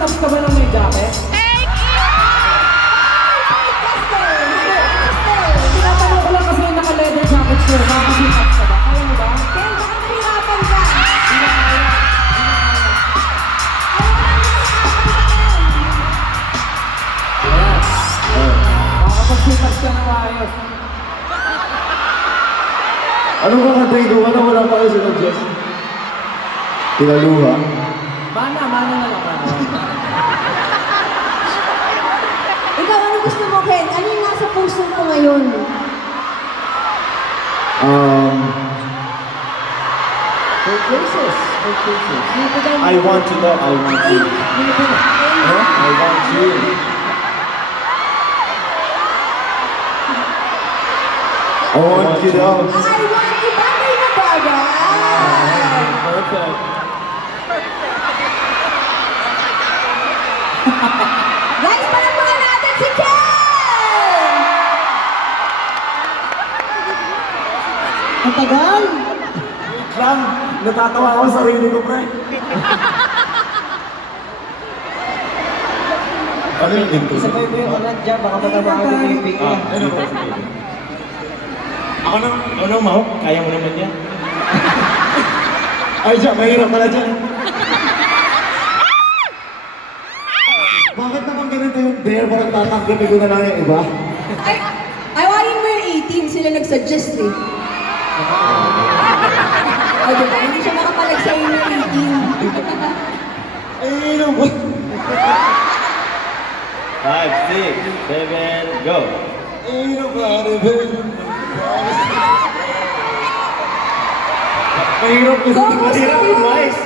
sit-ups ka ba ng may jacket? Tinatanong ko lang kasi yung naka-leather jacket sir, makaka-sit-ups ka ba? Kaya mo ba? Ken, baka mahirapan ka. Hindi na kaya. Makakapag-sit-ups ka na maayos. Ano ba kantay doon? Ano wala pa kayo sinuggest? Tinaluha. Mana na lang. Ikaw, ano gusto mo, Ken? Ano yung nasa puso mo ngayon? Four places. I want to know. I want you. I want you. I want you daw. I want you bagay na bagay. Perfect. Guys, palagpagan natin si Ken! Ang tagal! Wait lang. Natatawa ako sa sarili ko, pre. Ano yung intro? Isa pa yung ulat dyan, baka matabahan yung taping niya. Ako nang mahok. Kaya mo naman yan. Ay, dyan. Mahirap pala dyan. Bakit naman ganito yung dare? Parang tatanggapin ko na lang yung iba. Ay, why you wear 18? Sila nag-suggest eh. O, diba? Hindi siya makapalag sa inyo 18. Ay, ano ba? 5, 6, 7, go! Ay, ano ba? Mahirap kasi. Go, Mahirap yung Gusto! wise.